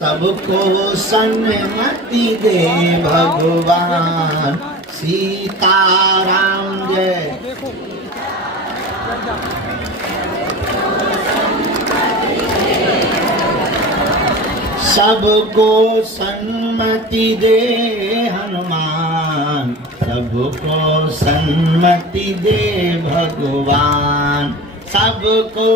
सबको सन्मति दे भगवान सीताराम जय। सबको सन्मति दे हनुमान, सबको सन्मति दे भगवान, सबको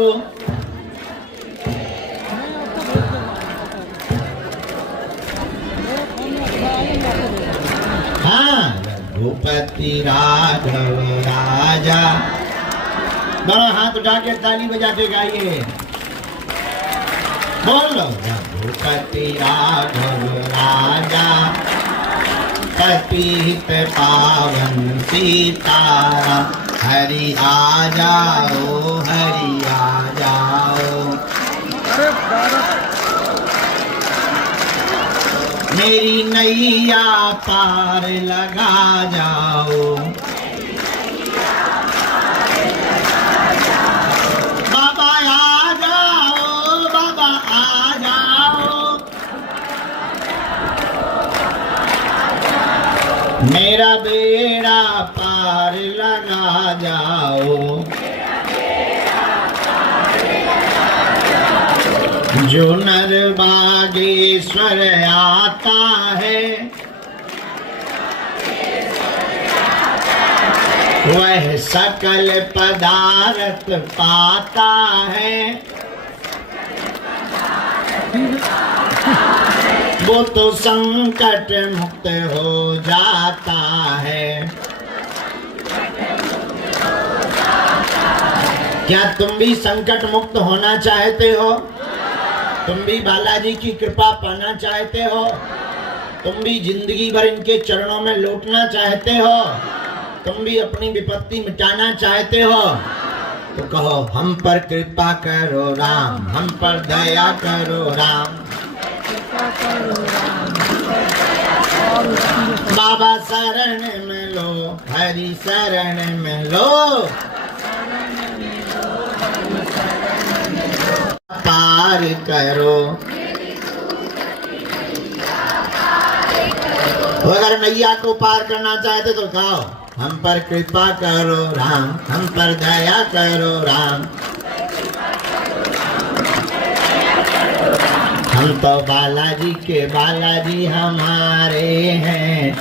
रघुपति राघव राजा। दोनों हाथ उठा के ताली बजाते गाइए, बोलो रघुपति राघव राजा, पतित पावन सीताराम। हरि आ जाओ, हरि आ जाओ, मेरी नैया पार लगा जाओ। बाबा आ जाओ, बाबा आ जाओ, मेरा बेड़ा पार लगा जाओ। जो नर बागेश्वर आता है, वह सकल पदार्थ पाता है। वो तो संकट मुक्त हो जाता है। क्या तुम भी संकट मुक्त होना चाहते हो? तुम भी बालाजी की कृपा पाना चाहते हो? तुम भी जिंदगी भर इनके चरणों में लौटना चाहते हो? तुम भी अपनी विपत्ति मिटाना चाहते हो? तो कहो हम पर कृपा करो राम, हम पर दया करो राम। बाबा शरण में लो, हरि शरण में लो, पार करो। अगर नैया को पार करना चाहते तो कहो हम पर कृपा करो राम, हम पर दया करो राम। हम तो बालाजी के बालाजी हमारे हैं,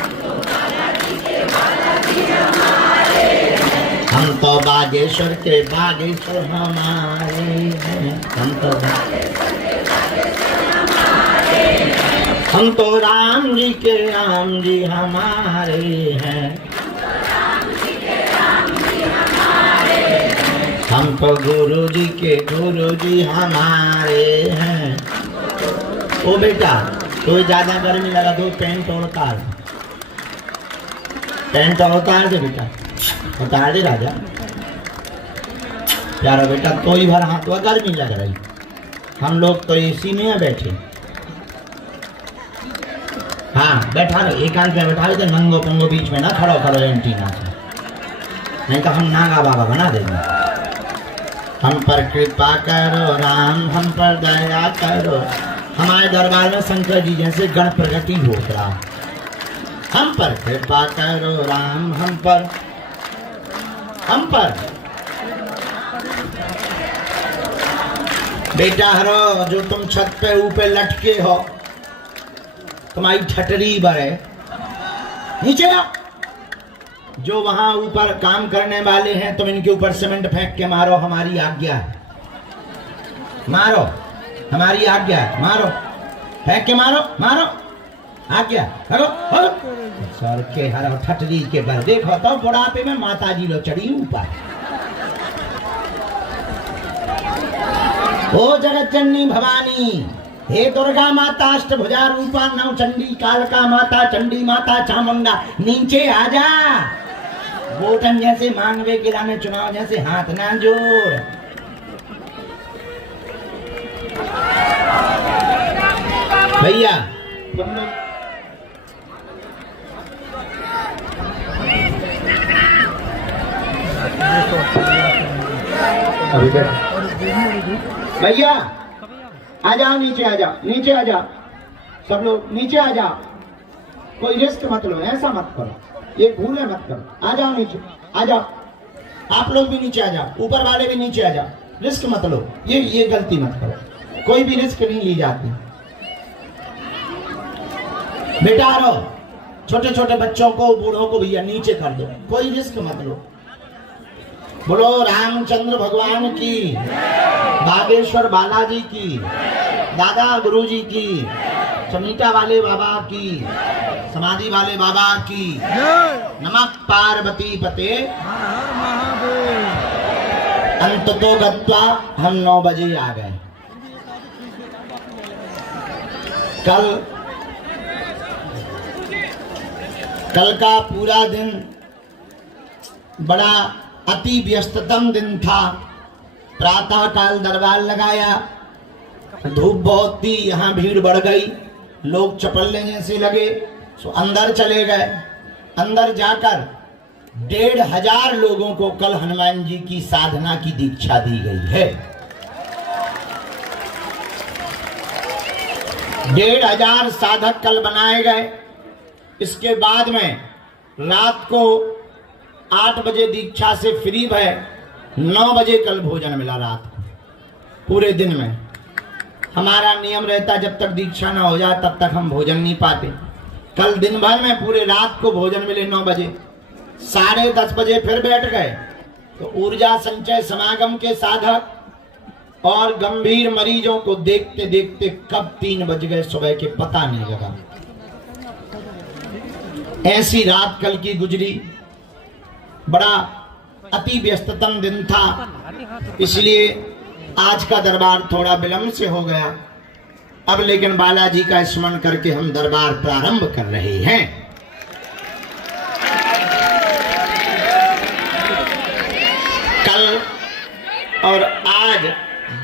हम तो बागेश्वर के बागेश्वर हमारे हैं। हम तो राम जी के राम जी हमारे हैं। हम तो गुरु जी के गुरु जी हमारे हैं। ओ बेटा, कोई ज्यादा गर्मी लगा तो पैंट और उतार, पैंट और उतार दे बेटा, उतार दे राजा। प्यारा बेटा, तो ही भर हाथ में गर्मी लग रही, हम लोग तो एसी में है बैठे। हाँ बैठा रहो, एक कान पे बैठा रहे, नंगो पंगो बीच में ना खड़ो करो एंटीना से, नहीं तो हम नागा बाबा बना देंगे। हम पर कृपा करो राम, हम पर दया करो। हमारे दरबार में शंकर जी जैसे गण प्रगति हो रहा। हम पर कृपा करो राम, हम पर बेटा हरो, जो तुम छत पे ऊपर लटके हो, तुम्हारी ठटरी बड़े नीचे आओ। जो वहां ऊपर काम करने वाले हैं, तुम इनके ऊपर सीमेंट फेंक के मारो, हमारी आज्ञा है। मारो, हमारी आज्ञा है, मारो, फेंक के मारो, मारो, आज्ञा। हरो हरो सर के हरो ठटरी के बल। देखो तो बुढ़ापे में माता जी लो चढ़ी ऊपर। ओ जगत जननी भवानी, हे दुर्गा माता अष्टभुजा रूपा नव चंडी कालका माता चंडी माता चामुंडा, नीचे आजा। वोटन जैसे मांगवे गिराने चुनाव जैसे हाथ ना जोड़। भैया भैया आ जाओ, नीचे आ जाओ, नीचे आ जाओ। सब लोग नीचे आ जाओ, कोई रिस्क मत लो, ऐसा मत करो, ये भूले मत करो, आ जाओ नीचे, आ जाओ, आप लोग भी नीचे आ जाओ, ऊपर वाले भी नीचे आ जाओ, रिस्क मत लो, ये गलती मत करो, कोई भी रिस्क नहीं ली जाती। बेटा रहो, छोटे छोटे बच्चों को, बूढ़ों को भैया नीचे कर दो, कोई रिस्क मत लो। बोलो रामचंद्र भगवान की, बागेश्वर बालाजी की, दादा गुरुजी की, चमीटा वाले बाबा की, समाधि वाले बाबा की, नमः पार्वती पते। अंततो गत्वा हम 9 बजे आ गए। कल का पूरा दिन बड़ा अति व्यस्ततम दिन था। प्रातः काल दरबार लगाया, धूप बहुत थी, यहाँ भीड़ बढ़ गई, लोग चपलने जैसे लगे, सो अंदर चले गए। अंदर जाकर 1500 लोगों को कल हनुमान जी की साधना की दीक्षा दी गई है। 1500 साधक कल बनाए गए। इसके बाद में रात को 8 बजे दीक्षा से फ्री भय, 9 बजे कल भोजन मिला रात को। पूरे दिन में हमारा नियम रहता जब तक दीक्षा ना हो जाए तब तक हम भोजन नहीं पाते। कल दिन भर में पूरे रात को भोजन मिले 9 बजे। 10:30 बजे फिर बैठ गए तो ऊर्जा संचय समागम के साधक और गंभीर मरीजों को देखते देखते कब 3 बज गए सुबह के पता नहीं लगा। ऐसी रात कल की गुजरी। बड़ा अति व्यस्ततम दिन था, इसलिए आज का दरबार थोड़ा विलंब से हो गया। अब लेकिन बालाजी का स्मरण करके हम दरबार प्रारंभ कर रहे हैं। कल और आज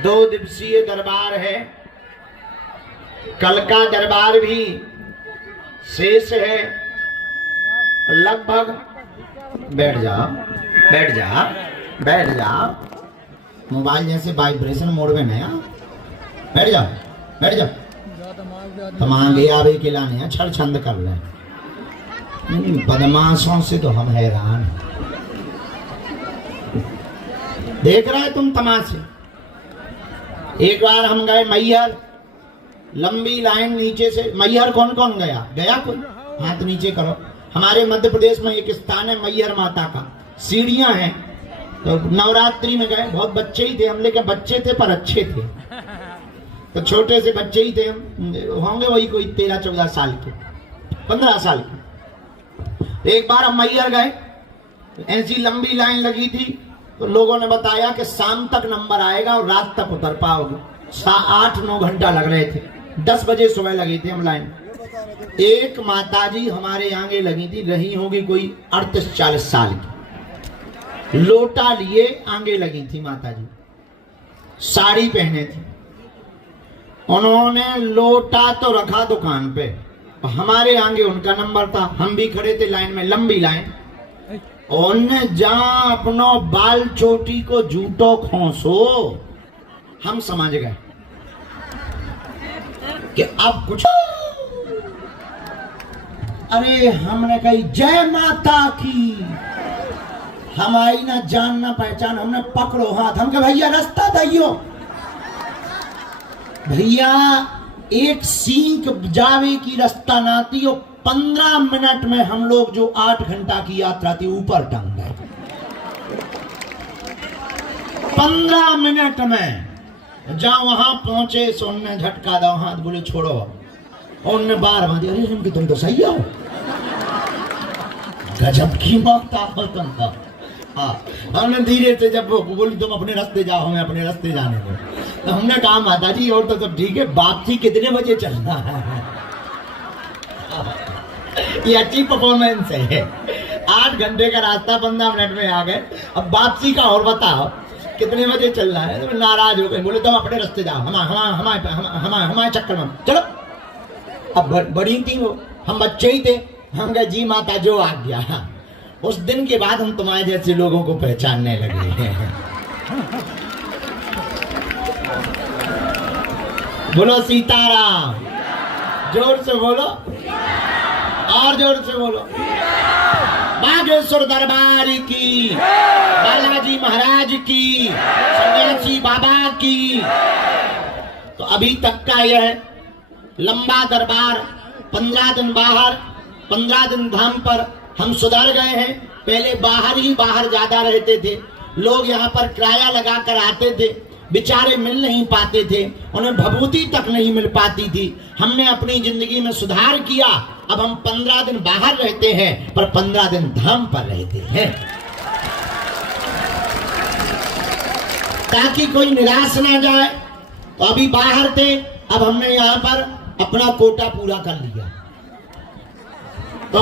2 दिवसीय दरबार है। कल का दरबार भी शेष है। लगभग बैठ जाओ, बैठ जाओ, बैठ जाओ, मोबाइल जैसे वाइब्रेशन मोड में नया, बैठ जाओ, बैठ जाओ। तमागे आवे के लाने छड़ छंद कर रहे। बदमाशों से तो हम हैरान हैं। देख रहे तुम तमाशे। एक बार हम गए मैहर, लंबी लाइन नीचे से। मैहर कौन कौन गया? गया कोई? हाथ नीचे करो। हमारे मध्य प्रदेश में एक स्थान है मैहर माता का, सीढ़ियां हैं। तो नवरात्रि में गए, बहुत बच्चे ही थे हम, लेकिन बच्चे थे पर अच्छे थे। तो छोटे से बच्चे ही थे, होंगे वही कोई 13-14 साल के, 15 साल के। एक बार हम मैहर गए, ऐसी लंबी लाइन लगी थी, तो लोगों ने बताया कि शाम तक नंबर आएगा और रात तक उतर पाओगे। 8-9 घंटा लग रहे थे। 10 बजे सुबह लगी थी हम लाइन। एक माताजी हमारे आगे लगी थी, रही होगी कोई 38-40 साल की, लोटा लिए आगे लगी थी माताजी, साड़ी पहने थी। उन्होंने लोटा तो रखा दुकान पे, हमारे आगे उनका नंबर था, हम भी खड़े थे लाइन में, लंबी लाइन। उन्होंने जहां अपनो बाल चोटी को जूटो खोसो, हम समझ गए कि अब कुछ। अरे हमने कही जय माता की, हम आई ना जान ना पहचान, हमने पकड़ो हाथ, हम कहे भैया रास्ता दइयो। भैया एक सींक जावे की रास्ता ना थी, और 15 मिनट में हम लोग जो 8 घंटा की यात्रा थी ऊपर टंग गए। 15 मिनट में जहां वहां पहुंचे, सोने झटका दो हाथ, बोले छोड़ो। उनने बार बार, अरे हम कि तुम तो सही हो, गजब की माता हो तुम तो। हमने धीरे से, जब वो बोली तुम अपने रास्ते जाओ, हमें अपने रास्ते जाने दो, तो हमने कहा माता जी और तो सब ठीक है, वापसी कितने बजे चलना है? ये अच्छी परफॉर्मेंस है। 8 घंटे का रास्ता 15 मिनट में आ गए, अब वापसी का और बताओ कितने बजे चलना है? तो नाराज हो गए, बोले तुम अपने रास्ते जाओ, हमारे चक्कर में चलो। अब बड़ी थी वो, हम बच्चे ही थे, हम कहे जी माता जो आ गया। उस दिन के बाद हम तुम्हारे जैसे लोगों को पहचानने लगे हैं। बोलो सीताराम, जोर से बोलो, और जोर से बोलो। बागेश्वर दरबार की, बालाजी महाराज की, सन्यासी बाबा की। तो अभी तक का यह लंबा दरबार, 15 दिन बाहर 15 दिन धाम पर हम सुधर गए हैं। पहले बाहर ही बाहर ज्यादा रहते थे, लोग यहाँ पर किराया लगा कर आते थे, बेचारे मिल नहीं पाते थे, उन्हें भभूति तक नहीं मिल पाती थी। हमने अपनी जिंदगी में सुधार किया, अब हम 15 दिन बाहर रहते हैं पर 15 दिन धाम पर रहते हैं, ताकि कोई निराश ना जाए। तो अभी बाहर थे, अब हमने यहाँ पर अपना कोटा पूरा कर लिया। तो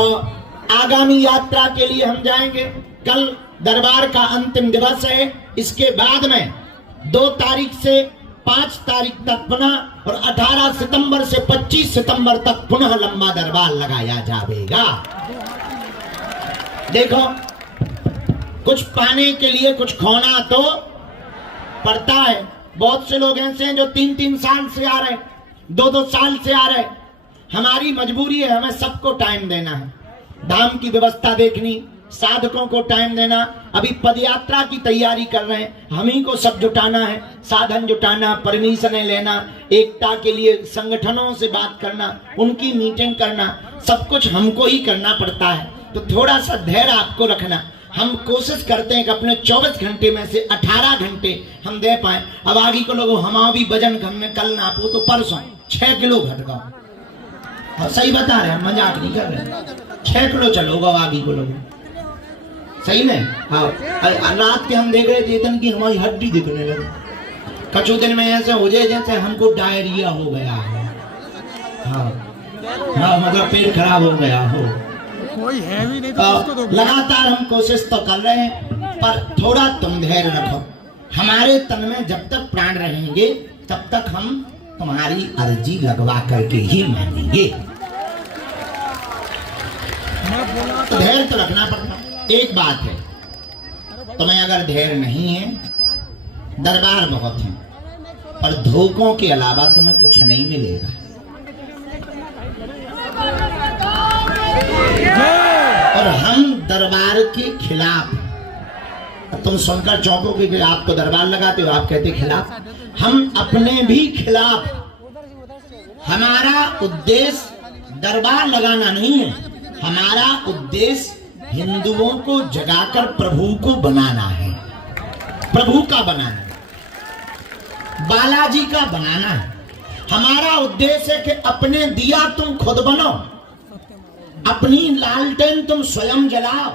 आगामी यात्रा के लिए हम जाएंगे। कल दरबार का अंतिम दिवस है। इसके बाद में 2 तारीख से 5 तारीख तक पुनः, और 18 सितंबर से 25 सितंबर तक पुनः लंबा दरबार लगाया जाएगा। देखो, कुछ पाने के लिए कुछ खोना तो पड़ता है। बहुत से लोग ऐसे हैं जो 3-3 साल से आ रहे, 2-2 साल से आ रहे। हमारी मजबूरी है, हमें सबको टाइम देना है, धाम की व्यवस्था देखनी, साधकों को टाइम देना। अभी पदयात्रा की तैयारी कर रहे हैं, हम ही को सब जुटाना है, साधन जुटाना, परमिशन लेना, एकता के लिए संगठनों से बात करना, उनकी मीटिंग करना, सब कुछ हमको ही करना पड़ता है। तो थोड़ा सा धैर्य आपको रखना। हम कोशिश करते हैं कि अपने 24 घंटे में से 18 घंटे हम दे पाए। अब आगे को लोगों हमारा भी वजन हमने कल नापो तो परसों 6 किलो घट गया। सही बता रहे हैं, मजाक नहीं कर रहे। 6 किलो चलोगा आगे को लोगों, सही नहीं? हाँ, रात के हम देख रहे थे इतन की हमारी हड्डी दिखने लगी। कछु दिन में ऐसे हो जाए जैसे हमको डायरिया हो गया है। हाँ, हाँ, मतलब पेट खराब हो गया हो। कोई है भी नहीं तो उसको लगातार हम कोशिश तो कर रहे हैं, पर थोड़ा तुम धैर्य रखो। हमारे तन में जब तक प्राण रहेंगे तब तक हम तुम्हारी अर्जी लगवा करके ही मानेंगे। तो धैर्य तो रखना पड़ता। एक बात है, तुम्हें अगर धैर्य नहीं है, दरबार बहुत है, पर धोखों के अलावा तुम्हें कुछ नहीं मिलेगा। और हम दरबार के खिलाफ, तुम सुनकर चौंकोगे कि आप तो दरबार लगाते हो, आप कहते खिलाफ। हम अपने भी खिलाफ। हमारा उद्देश्य दरबार लगाना नहीं है, हमारा उद्देश्य हिंदुओं को जगाकर प्रभु को बनाना है, प्रभु का बनाना, बालाजी का बनाना है। हमारा उद्देश्य है कि अपने दिया तुम खुद बनो, अपनी लालटेन तुम स्वयं जलाओ,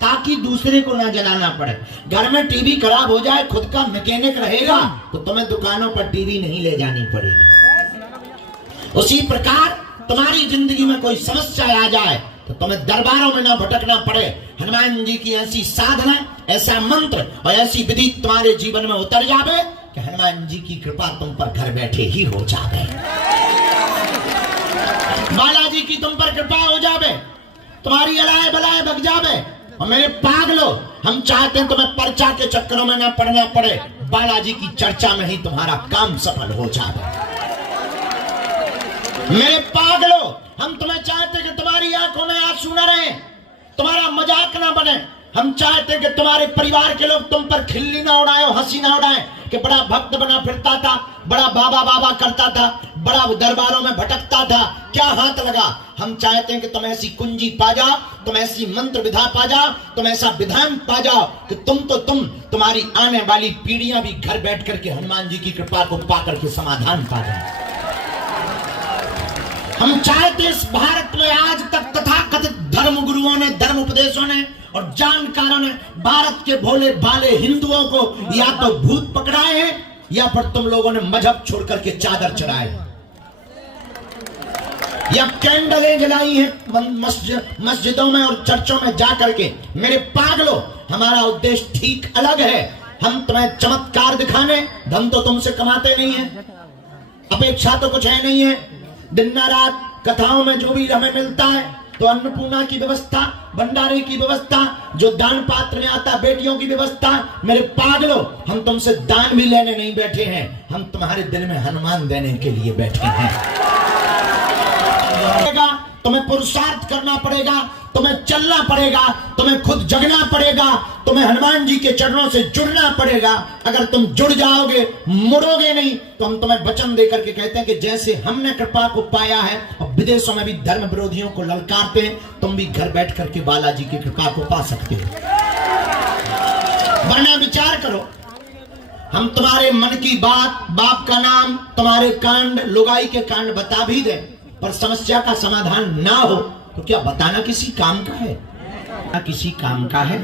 ताकि दूसरे को ना जलाना पड़े। घर में टीवी खराब हो जाए, खुद का मैकेनिक रहेगा तो तुम्हें दुकानों पर टीवी नहीं ले जानी पड़ेगी। उसी प्रकार तुम्हारी जिंदगी में कोई समस्या आ जाए तो तुम्हें दरबारों में ना भटकना पड़े। हनुमान जी की ऐसी साधना, ऐसा मंत्र और ऐसी विधि तुम्हारे जीवन में उतर जावे कि हनुमान जी की कृपा तुम पर घर बैठे ही हो जावे, बालाजी की तुम पर कृपा हो जावे, तुम्हारी अलाए बलाए भग जावे। और मेरे पागलो, हम चाहते हैं तुम्हें पर्चा के चक्करों में ना पड़ना पड़े, बालाजी की चर्चा में ही तुम्हारा काम सफल हो जावे। मेरे पागलो, हम तुम्हें चाहते हैं कि तुम्हारी आंखों में आंसू न रहे, तुम्हारा मजाक ना बने। हम चाहते हैं कि तुम्हारे परिवार के लोग तुम पर खिल्ली ना उड़ाए, हंसी ना उड़ाए कि बड़ा भक्त बना फिरता था, बड़ा बाबा बाबा करता था, बड़ा दरबारों में भटकता था, क्या हाथ लगा। हम चाहते हैं कि तुम ऐसी कुंजी पा जाओ, तुम ऐसी मंत्र विधा पा जाओ, तुम ऐसा विधान पा जाओ कि तुम्हारी आने वाली पीढ़ियां भी घर बैठ करके हनुमान जी की कृपा को पा करके समाधान पा जाए। हम चाहते इस भारत में आज तक तथाकथित धर्म गुरुओं ने, धर्म उपदेशों ने और जानकारों ने भारत के भोले भाले हिंदुओं को या तो भूत पकड़ाए हैं या फिर तुम लोगों ने मजहब छोड़ करके चादर चढ़ाए या कैंडलें जलाई हैं मस्जिदों में और चर्चों में जा करके। मेरे पागलों, हमारा उद्देश्य ठीक अलग है। हम तुम्हें चमत्कार दिखाने, धन तो तुमसे कमाते नहीं है, अपेक्षा तो कुछ है नहीं है। दिन रात कथाओं में जो भी हमें मिलता है, तो अन्नपूर्णा की व्यवस्था, भंडारे की व्यवस्था, जो दान पात्र में आता बेटियों की व्यवस्था। मेरे पागलों, हम तुमसे दान भी लेने नहीं बैठे हैं, हम तुम्हारे दिल में हनुमान देने के लिए बैठे हैं। तुम्हें पुरुषार्थ करना पड़ेगा, तुम्हें चलना पड़ेगा, तुम्हें खुद जगना पड़ेगा, तुम्हें हनुमान जी के चरणों से जुड़ना पड़ेगा। अगर तुम जुड़ जाओगे, मुड़ोगे नहीं, तो हम तुम्हें वचन देकर के कहते हैं कि जैसे हमने कृपा को पाया है और विदेशों में भी धर्म विरोधियों को ललकारते हैं, तुम भी घर बैठ करके बालाजी की कृपा को पा सकते हो। वरना विचार करो, हम तुम्हारे मन की बात, बाप का नाम, तुम्हारे कांड, लुगाई के कांड बता भी दें, पर समस्या का समाधान ना हो, तो क्या बताना किसी काम का है? किसी काम का है?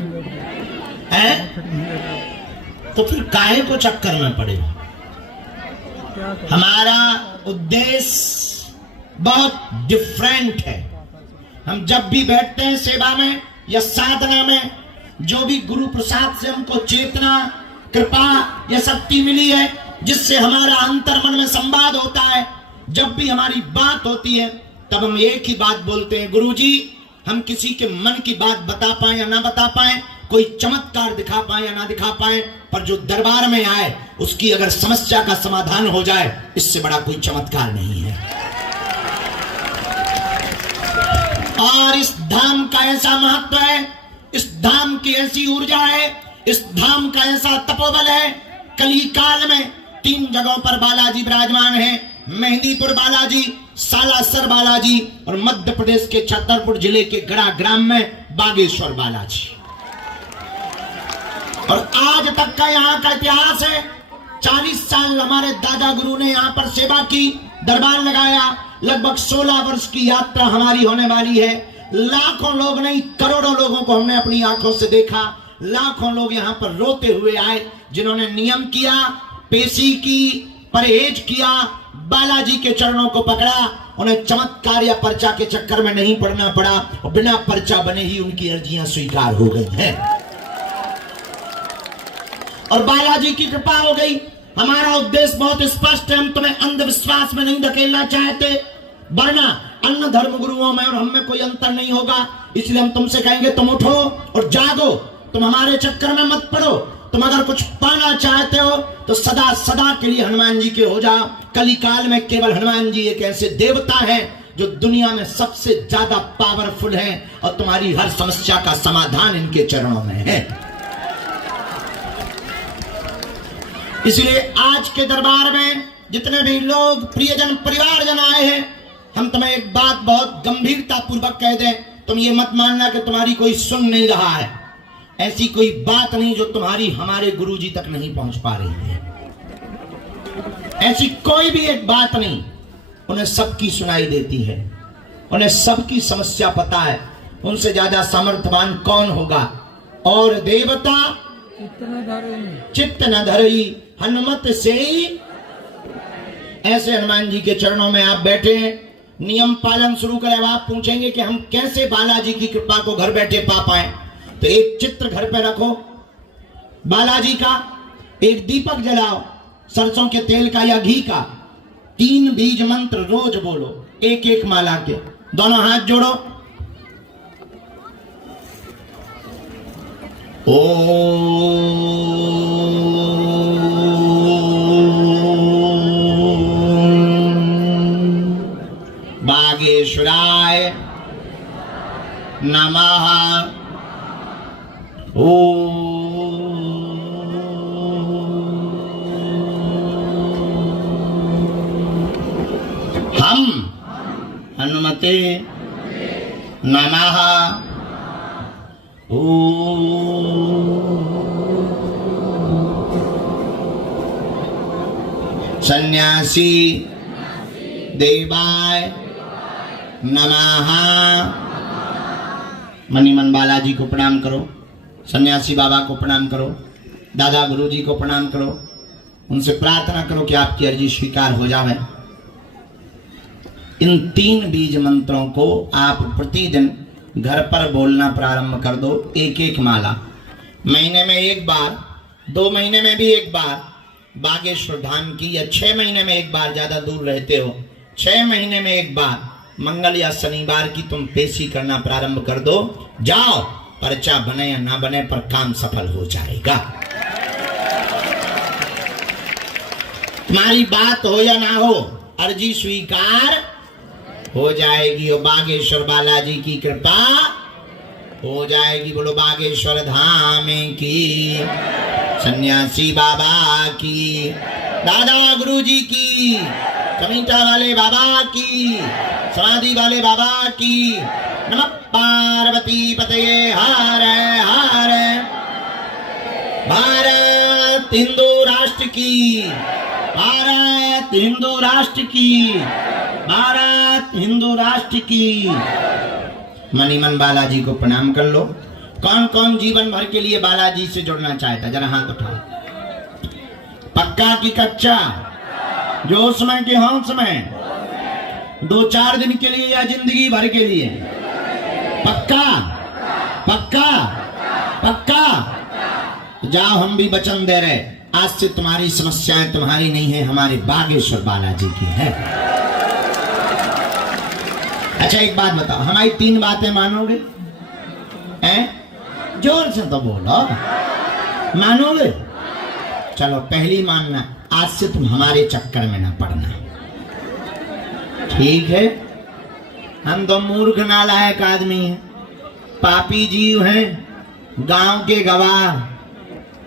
तो फिर काहे को चक्कर में पड़े? हमारा उद्देश्य बहुत डिफरेंट है। हम जब भी बैठते हैं सेवा में या साधना में, जो भी गुरु प्रसाद से हमको चेतना, कृपा या शक्ति मिली है, जिससे हमारा अंतर मन में संवाद होता है, जब भी हमारी बात होती है, तब हम एक ही बात बोलते हैं, गुरुजी, हम किसी के मन की बात बता पाए या ना बता पाए, कोई चमत्कार दिखा पाए या ना दिखा पाए, पर जो दरबार में आए उसकी अगर समस्या का समाधान हो जाए, इससे बड़ा कोई चमत्कार नहीं है। और इस धाम का ऐसा महत्व है, इस धाम की ऐसी ऊर्जा है, इस धाम का ऐसा तपोबल है। कली काल में 3 जगहों पर बालाजी विराजमान है, मेहंदीपुर बालाजी, सालासर बालाजी और मध्य प्रदेश के छतरपुर जिले के गड़ा ग्राम में बागेश्वर बालाजी। और आज तक का यहाँ का इतिहास है, 40 साल हमारे दादा गुरु ने यहाँ पर सेवा की, दरबार लगाया, लगभग 16 वर्ष की यात्रा हमारी होने वाली है। लाखों लोग नहीं, करोड़ों लोगों को हमने अपनी आंखों से देखा। लाखों लोग यहाँ पर रोते हुए आए, जिन्होंने नियम किया, पेशी की, परहेज किया, बालाजी के चरणों को पकड़ा। उन्हें चमत्कार या पर्चा के चक्कर में नहीं पड़ना पड़ा और बिना पर्चा बने ही उनकी अर्जियां स्वीकार हो गई हैं और बालाजी की कृपा हो गई। हमारा उद्देश्य बहुत स्पष्ट है, हम तुम्हें अंधविश्वास में नहीं धकेलना चाहते, वरना अन्य धर्म गुरुओं में और हम में कोई अंतर नहीं होगा। इसलिए हम तुमसे कहेंगे, तुम उठो और जागो, तुम हमारे चक्कर में मत पड़ो। तुम अगर कुछ पाना चाहते हो तो सदा सदा के लिए हनुमान जी के हो जाओ। कलिकाल में केवल हनुमान जी एक ऐसे देवता हैं जो दुनिया में सबसे ज्यादा पावरफुल हैं और तुम्हारी हर समस्या का समाधान इनके चरणों में है। इसलिए आज के दरबार में जितने भी लोग प्रियजन परिवारजन आए हैं, हम तुम्हें एक बात बहुत गंभीरता पूर्वक कह दें, तुम ये मत मानना कि तुम्हारी कोई सुन नहीं रहा है। ऐसी कोई बात नहीं जो तुम्हारी हमारे गुरुजी तक नहीं पहुंच पा रही है। ऐसी कोई भी एक बात नहीं, उन्हें सबकी सुनाई देती है, उन्हें सबकी समस्या पता है। उनसे ज्यादा सामर्थ्यवान कौन होगा? और देवता चित्त न धरई हनुमत से। ऐसे हनुमान जी के चरणों में आप बैठे हैं, नियम पालन शुरू करें। अब आप पूछेंगे कि हम कैसे बालाजी की कृपा को घर बैठे पा पाए, तो एक चित्र घर पे रखो बालाजी का, एक दीपक जलाओ सरसों के तेल का या घी का, 3 बीज मंत्र रोज बोलो, एक एक माला के, दोनों हाथ जोड़ो। बागेश्वराय नमः। हम हनुमते नमः। सन्यासी देवाय नमः। मनीमन बालाजी को प्रणाम करो, सन्यासी बाबा को प्रणाम करो, दादा गुरुजी को प्रणाम करो, उनसे प्रार्थना करो कि आपकी अर्जी स्वीकार हो जाए। इन 3 बीज मंत्रों को आप प्रतिदिन घर पर बोलना प्रारंभ कर दो, एक एक माला, महीने में एक बार, 2 महीने में भी एक बार बागेश्वर धाम की, या 6 महीने में एक बार, ज्यादा दूर रहते हो 6 महीने में एक बार मंगल या शनिवार की तुम पेशी करना प्रारंभ कर दो। जाओ, पर्चा बने या ना बने पर काम सफल हो जाएगा। तुम्हारी बात हो या ना हो, अर्जी स्वीकार हो जाएगी। और बागेश्वर बालाजी की कृपा हो जाएगी। बोलो बागेश्वर धाम की, सन्यासी बाबा की, दादा गुरु जी की, चमीटा वाले बाबा की, समाधि वाले बाबा की। नमः पार्वती पतये। हर हर भारत हिंदू राष्ट्र की, भारत हिंदू राष्ट्र की, भारत हिंदू राष्ट्र की। मनीमन बालाजी को प्रणाम कर लो। कौन कौन जीवन भर के लिए बालाजी से जुड़ना चाहता, जरा हाथ उठाओ। पक्का की कच्चा, जोश में कि होश में, 2-4 दिन के लिए या जिंदगी भर के लिए? पक्का पक्का पक्का। जाओ, हम भी वचन दे रहे, आज से तुम्हारी समस्याएं तुम्हारी नहीं है, हमारे बागेश्वर बालाजी की है। अच्छा एक बात बताओ, हमारी 3 बातें मानोगे? हैं? जोर से तो बोलो, मानोगे? चलो पहली मानना, आज से तुम हमारे चक्कर में ना पड़ना, ठीक है? हम तो मूर्ख नालायक आदमी हैं, पापी जीव हैं, गांव के गवाह,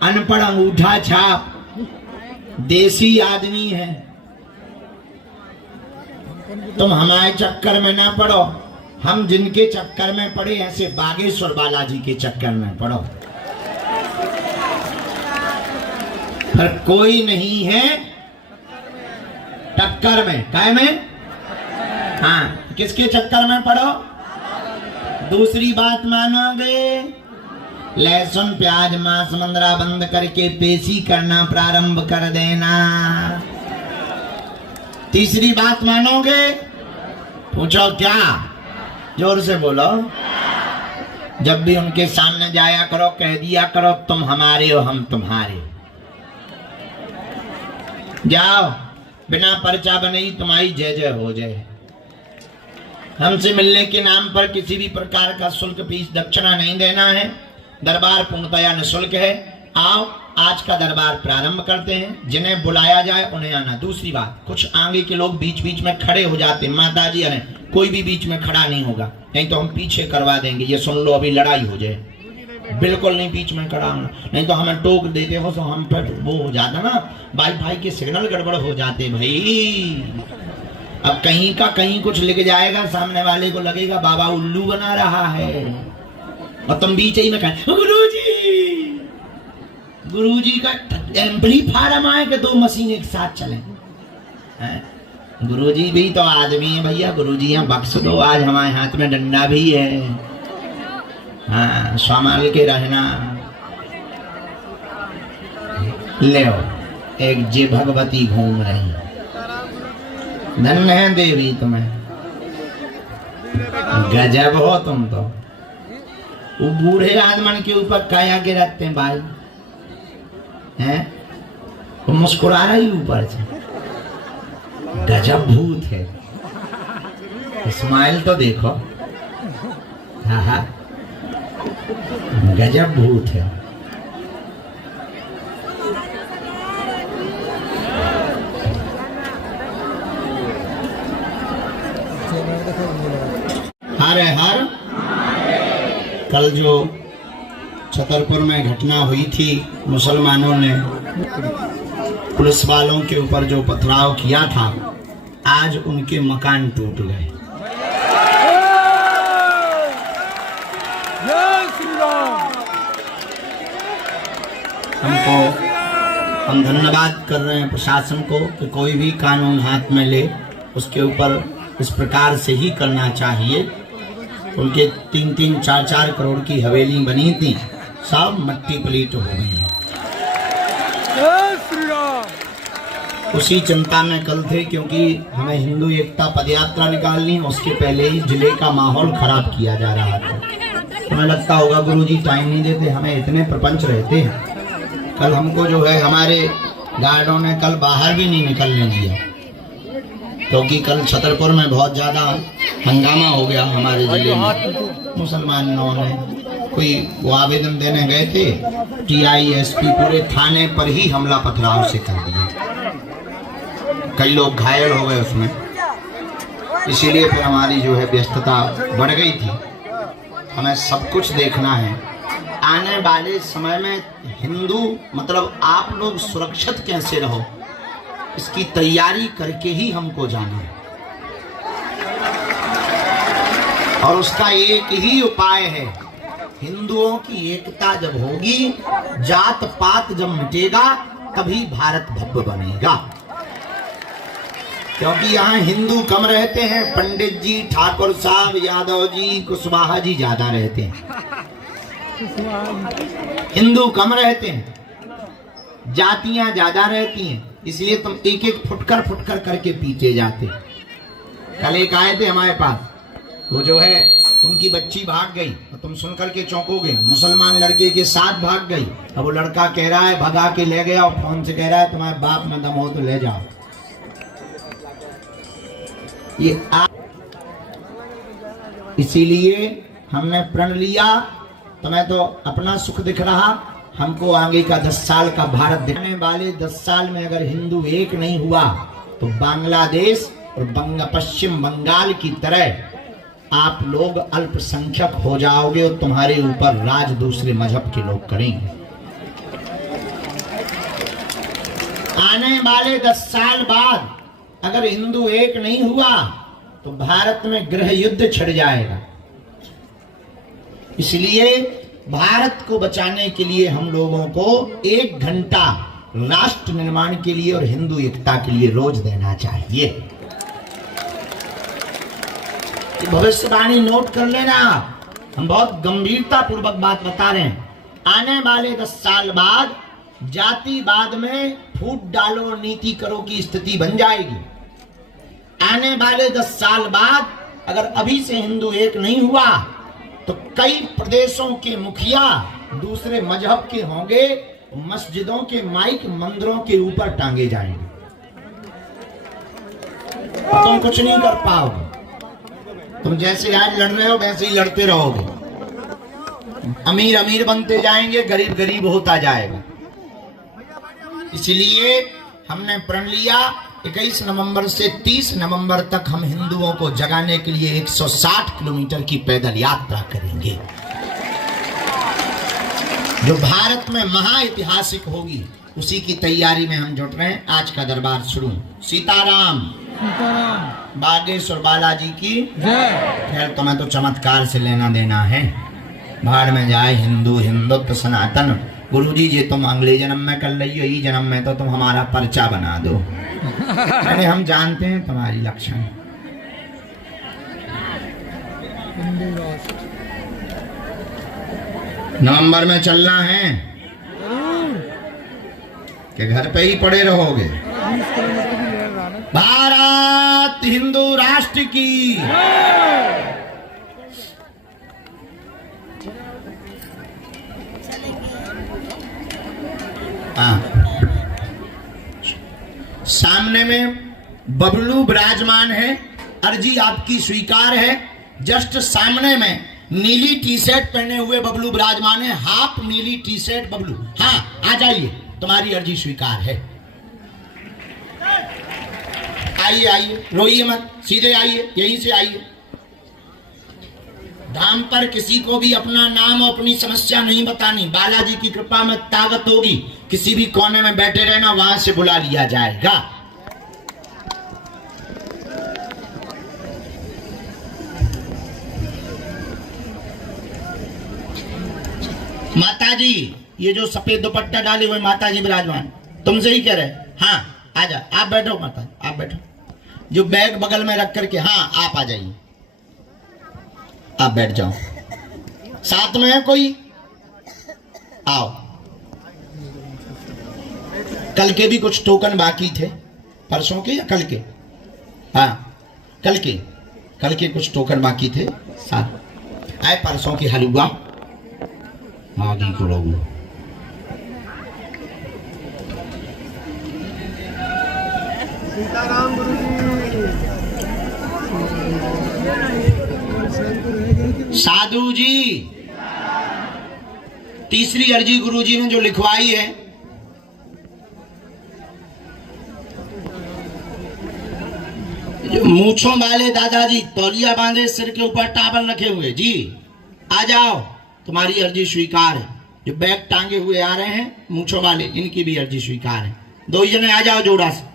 अनपढ़ अंगूठा छाप, देसी आदमी है। तुम हमारे चक्कर में ना पड़ो, हम जिनके चक्कर में पड़े ऐसे बागेश्वर बालाजी के चक्कर में पड़ो। पर कोई नहीं है टक्कर में, काय में? हाँ, किसके चक्कर में पड़ो? दूसरी बात मानोगे? लहसुन प्याज मांस मंदरा बंद करके पेशी करना प्रारंभ कर देना। तीसरी बात मानोगे? पूछो क्या? जोर से बोलो। जब भी उनके सामने जाया करो, कह दिया करो तुम हमारे हो हम तुम्हारे। जाओ, बिना पर्चा बने ही तुम्हारी जय जय हो जाए। हमसे मिलने के नाम पर किसी भी प्रकार का शुल्क फीस दक्षिणा नहीं देना है। दरबार पूर्णतया निःशुल्क है। आओ, आज का दरबार प्रारंभ करते हैं। जिन्हें बुलाया जाए उन्हें आना। दूसरी बात, कुछ आगे के लोग बीच बीच में खड़े हो जाते हैं। माताजी अरे कोई भी बीच में खड़ा नहीं होगा, नहीं तो हम पीछे करवा देंगे। ये सुन लो, अभी लड़ाई हो जाए, बिल्कुल नहीं बीच में खड़ा होना, नहीं तो हमें टोक देते हो तो हम पर वो हो जाता ना, वाईफाई के सिग्नल गड़बड़ हो जाते भाई। अब कहीं का कहीं कुछ लिख जाएगा, सामने वाले को लगेगा बाबा उल्लू बना रहा है, और तुम बीच ही में कहें गुरुजी का एम्पलीफायर आए कि 2 मशीन एक साथ चले। गुरुजी भी तो आदमी है भैया, गुरुजी यहाँ बख्श दो। आज हमारे हाथ में डंडा भी है, हाँ संभाल के रहना। ले एक जे भगवती घूम रही, धन्य है देवी तुम्हें, गजब हो तुम तो। वो बूढ़े आदमन के ऊपर काया गिराते हैं भाई, हैं? वो मुस्कुरा रही ऊपर से, गजब भूत है। स्माइल तो देखो, हाँ हाँ गजब भूत है। हर हर। कल जो छतरपुर में घटना हुई थी, मुसलमानों ने पुलिस वालों के ऊपर जो पथराव किया था, आज उनके मकान टूट गए। हम धन्यवाद कर रहे हैं प्रशासन को कि कोई भी कानून हाथ में ले उसके ऊपर इस प्रकार से ही करना चाहिए। उनके 3-3, 4-4 करोड़ की हवेली बनी थी, सब मट्टी पलीट हो गई है। उसी चिंता में कल थे, क्योंकि हमें हिंदू एकता पदयात्रा निकालनी, उसके पहले ही जिले का माहौल खराब किया जा रहा था। हमें लगता होगा गुरुजी टाइम नहीं देते, हमें इतने प्रपंच रहते हैं। कल हमको जो है हमारे गार्डों ने कल बाहर भी नहीं निकलने दिया, क्योंकि कल छतरपुर में बहुत ज़्यादा हंगामा हो गया हमारे जिले में। मुसलमानों ने कोई वो आवेदन देने गए थे, TISP पूरे थाने पर ही हमला पथराव से कर दिया, कई लोग घायल हो गए उसमें। इसीलिए फिर हमारी जो है व्यस्तता बढ़ गई थी। हमें सब कुछ देखना है। आने वाले समय में हिंदू मतलब आप लोग सुरक्षित कैसे रहो, इसकी तैयारी करके ही हमको जाना है। और उसका एक ही उपाय है, हिंदुओं की एकता जब होगी, जात पात जब मिटेगा, तभी भारत भव्य बनेगा। क्योंकि यहाँ हिंदू कम रहते हैं, पंडित जी, ठाकुर साहब, यादव जी, कुशवाहा जी ज्यादा रहते हैं। हिंदू कम रहते हैं, जातियां ज्यादा रहती हैं, इसलिए तुम एक एक फुटकर फुटकर करके पीटे जाते। कल एक आए थे हमारे पास, वो जो है उनकी बच्ची भाग गई, तो तुम सुन करके चौंकोगे, मुसलमान लड़के के साथ भाग गई। अब वो लड़का कह रहा है भगा के ले गया और फोन से कह रहा है तुम्हारे बाप में दम हो तो ले जाओ। इसीलिए हमने प्रण लिया, तुम्हें तो अपना सुख दिख रहा, हमको आगे का 10 साल का भारत दिखने वाले 10 साल में अगर हिंदू एक नहीं हुआ तो बांग्लादेश और पश्चिम बंगाल की तरह आप लोग अल्पसंख्यक हो जाओगे और तुम्हारे ऊपर राज दूसरे मजहब के लोग करेंगे। आने वाले 10 साल बाद अगर हिंदू एक नहीं हुआ तो भारत में गृह युद्ध छिड़ जाएगा। इसलिए भारत को बचाने के लिए हम लोगों को 1 घंटा राष्ट्र निर्माण के लिए और हिंदू एकता के लिए रोज देना चाहिए। भविष्यवाणी नोट कर लेना, हम बहुत गंभीरता पूर्वक बात बता रहे हैं। आने वाले 10 साल बाद जातिवाद में फूट डालो और नीति करो की स्थिति बन जाएगी। आने वाले 10 साल बाद अगर अभी से हिंदू एक नहीं हुआ तो कई प्रदेशों के मुखिया दूसरे मजहब के होंगे, मस्जिदों के माइक मंदिरों के ऊपर टांगे जाएंगे, तुम कुछ नहीं कर पाओगे। तुम जैसे आज लड़ रहे हो वैसे ही लड़ते रहोगे। अमीर अमीर बनते जाएंगे, गरीब गरीब होता जाएगा। इसलिए हमने प्रण लिया 21 नवंबर से 30 नवंबर तक हम हिंदुओं को जगाने के लिए 160 किलोमीटर की पैदल यात्रा करेंगे, जो भारत में महाऐतिहासिक होगी। उसी की तैयारी में हम जुट रहे हैं। आज का दरबार शुरू। सीताराम। बागेश्वर बालाजी की जय। खैर तुम्हें तो चमत्कार से लेना देना है, भाड़ में जाए हिंदू, हिंदुत्व सनातन। गुरुजी जी तुम अगले जन्म में कर रही हो, ये जन्म में तो तुम हमारा पर्चा बना दो। अरे हम जानते हैं तुम्हारी लक्षण। नवंबर में चलना है कि घर पे ही पड़े रहोगे? भारत हिंदू राष्ट्र की। सामने में बबलू विराजमान है, अर्जी आपकी स्वीकार है। जस्ट सामने में नीली टी शर्ट पहने हुए बबलू विराजमान है, हाफ नीली टी शर्ट बबलू। हाँ आ जाइए, तुम्हारी अर्जी स्वीकार है। आइए आइए, रोइए मत, सीधे आइए, यहीं से आइए। धाम पर किसी को भी अपना नाम और अपनी समस्या नहीं बतानी। बालाजी की कृपा में ताकत होगी, किसी भी कोने में बैठे रहना, वहां से बुला लिया जाएगा। माताजी, ये जो सफेद दुपट्टा डाले हुए माताजी विराजमान, तुमसे ही कह रहे। हाँ आजा, आप बैठो माता, आप बैठो। जो बैग बगल में रख करके, हाँ आप आ जाइए, आप बैठ जाओ। साथ में है कोई? आओ। कल के भी कुछ टोकन बाकी थे, परसों के या कल के? हाँ कल के कुछ टोकन बाकी थे। साथ आए, परसों की हलवा मागी को लोगों। सीताराम साधु जी। तीसरी अर्जी गुरुजी ने जो लिखवाई है, मूछों वाले दादाजी तौलिया बांधे सिर के ऊपर टावल रखे हुए, जी आ जाओ, तुम्हारी अर्जी स्वीकार है। जो बैग टांगे हुए आ रहे हैं मूछों वाले, इनकी भी अर्जी स्वीकार है। दो जने आ जाओ जोड़ा से।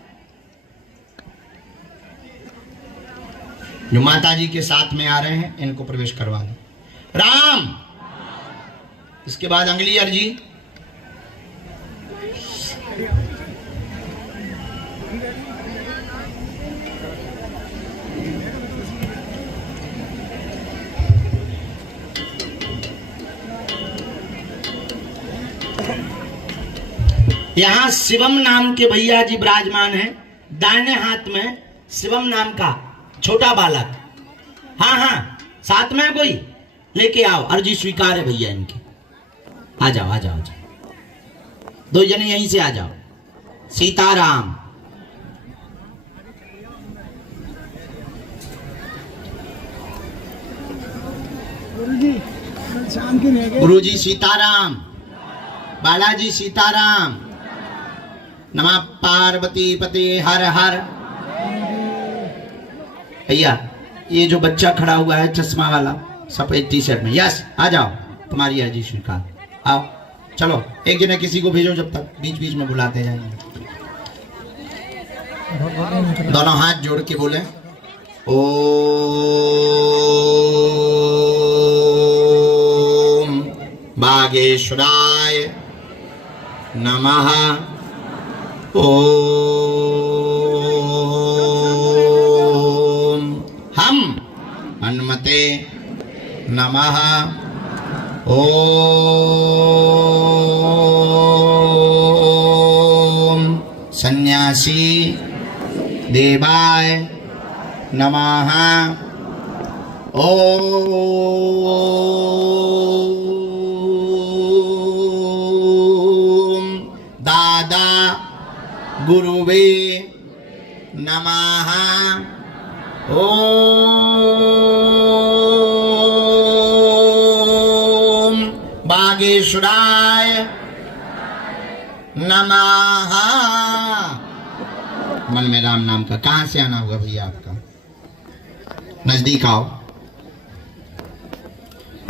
जो माता जी के साथ में आ रहे हैं इनको प्रवेश करवा दो। राम। इसके बाद अगली अर्जी यहां शिवम नाम के भैया जी विराजमान हैं। दाहिने हाथ में शिवम नाम का छोटा बालक। हाँ हाँ, साथ में कोई लेके आओ, अर्जी स्वीकार है भैया इनकी। आ जाओ आ जाओ आ जाओ, दो जने यहीं से आ जाओ। सीताराम। गुरुजी सीताराम। बालाजी सीताराम। नमः पार्वती पते हर हर। भैया ये जो बच्चा खड़ा हुआ है चश्मा वाला सफेद टी शर्ट में, यस आ जाओ, तुम्हारी अर्जी स्वीकार। आओ चलो, एक जने किसी को भेजो, जब तक बीच बीच में बुलाते जाएंगे। दोनों हाथ जोड़ के बोले ओम बागेश्वराय नमः। ओम हम हनुमते नमः। ओम सन्यासी देवाय नमः। ओम दादा गुरुवे नमः। ओम बागेश्वराय नमः। मन में राम नाम का। कहां से आना होगा भैया आपका? नजदीक आओ।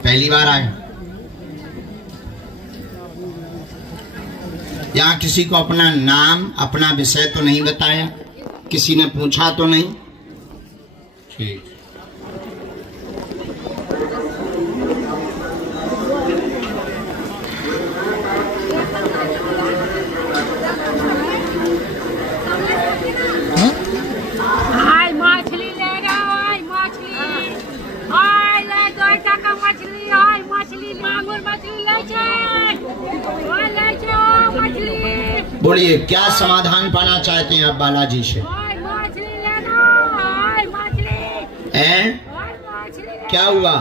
पहली बार आए? यहाँ किसी को अपना नाम अपना विषय तो नहीं बताया? किसी ने पूछा तो नहीं? ठीक। बोलिए क्या समाधान पाना चाहते हैं आप बालाजी से? क्या हुआ?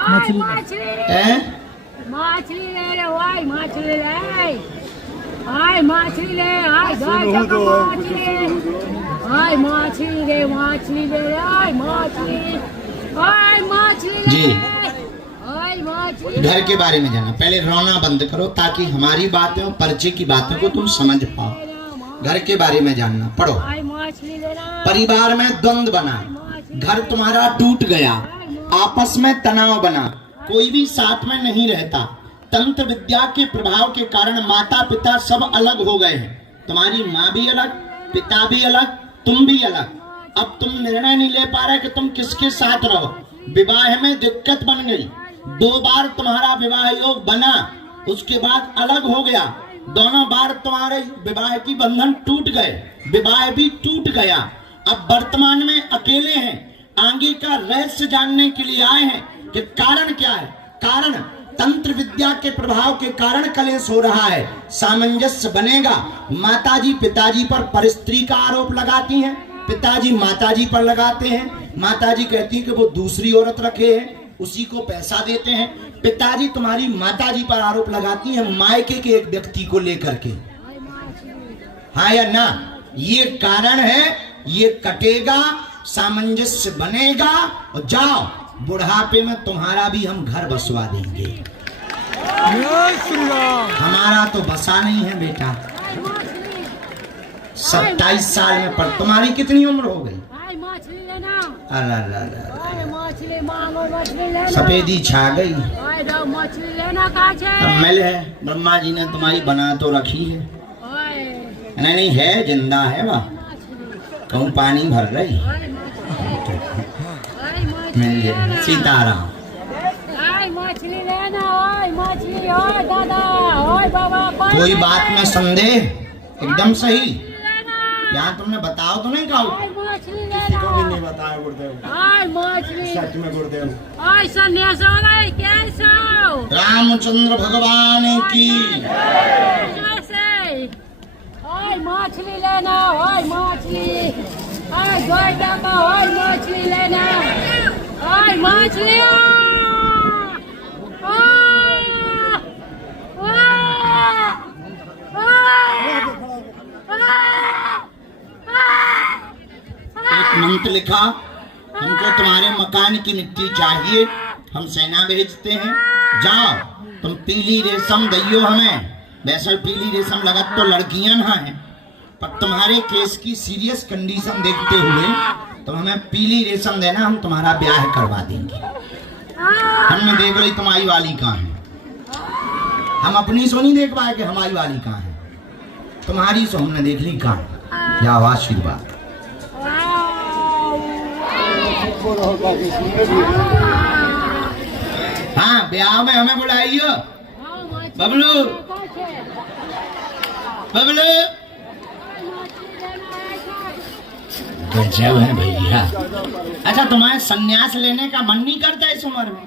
मछली मछली ले रे, ओए मछली ले, आय मछली ले, आय मछली ले, मछली ले, आय मछली, आय मछली जी। आय मछली। घर के बारे में जाना, पहले रोना बंद करो ताकि हमारी बातें और परिचय की बातों को तुम समझ पाओ। घर के बारे में जानना, पढ़ो। परिवार में द्वंद्व बना, घर तुम्हारा टूट गया, आपस में तनाव बना, कोई भी साथ में नहीं रहता, तंत्र विद्या के प्रभाव के कारण माता पिता सब अलग हो गए हैं। तुम्हारी माँ भी अलग, पिता भी अलग, तुम भी अलग। अब तुम निर्णय नहीं ले पा रहे कि तुम किसके साथ रहो। विवाह में दिक्कत बन गई, 2 बार तुम्हारा विवाह योग बना, उसके बाद अलग हो गया, दोनों बार तुम्हारे विवाह की बंधन टूट गए, विवाह भी टूट गया। अब वर्तमान में अकेले हैं, आगे का रहस्य जानने के लिए आए हैं कि कारण क्या है। कारण तंत्र विद्या के प्रभाव के कारण कलेश हो रहा है, सामंजस्य बनेगा। माताजी पिताजी पर परस्त्री का आरोप लगाती हैं, पिताजी माताजी पर लगाते हैं। माताजी कहती है कि वो दूसरी औरत रखे हैं, उसी को पैसा देते हैं। पिताजी तुम्हारी माताजी पर आरोप लगाती हैं मायके के एक व्यक्ति को लेकर के। हाँ या ना? ये कारण है, ये कटेगा, सामंजस्य बनेगा और जाओ बुढ़ापे में तुम्हारा भी हम घर बसवा देंगे। हमारा तो बसा नहीं है बेटा। 27 साल में पर तुम्हारी कितनी उम्र हो गई? आई मछली लेना। अल्लाह आई मछली मांगो, मछली लेना। सफेदी छा गई। आई दो मछली लेना का छे। मिल है ब्रह्मा जी ने तुम्हारी बना तो रखी है। ओए नहीं है, जिंदा है वाह। कहूँ पानी भर रही। मिल गया सीताराम। आई मछली लेना। ओए मछली, ओए दादा, ओए बाबा। कोई बात में संदेह? एकदम सही। लेना। यहाँ तुमने बताओ तो नहीं कहो? आई मछली किसी को भी नहीं लेना। बताया गुरुदेव, आई मछली। सच में गुरुदेव। आई सन्यास वाला कैसे? रामचंद्र भगवान की। कैसे? आई मछली लेना। आई मछली। आई गोइठा का। आई मछली लेना। आई मछली। एक मंत्र लिखा, हमको तुम्हारे मकान की मिट्टी चाहिए, हम सेना भेजते हैं, जाओ तुम पीली रेशम दइयो हमें। वैसे पीली रेशम लगत तो लड़कियां ना है, पर तुम्हारे केस की सीरियस कंडीशन देखते हुए तुम हमें पीली रेशम देना, हम तुम्हारा ब्याह करवा देंगे। हमने देख ली तुम्हारी वाली कहाँ है, हम अपनी सो नहीं देख पाए कि हमारी वाली कहाँ है, तुम्हारी सो हमने देख ली कहाँ है। या आशीर्वाद। हाँ ब्याह में हमें बुलाइयो। बबलू बबलू गजब है भैया। अच्छा तुम्हारे सन्यास लेने का मन नहीं करता इस उम्र में?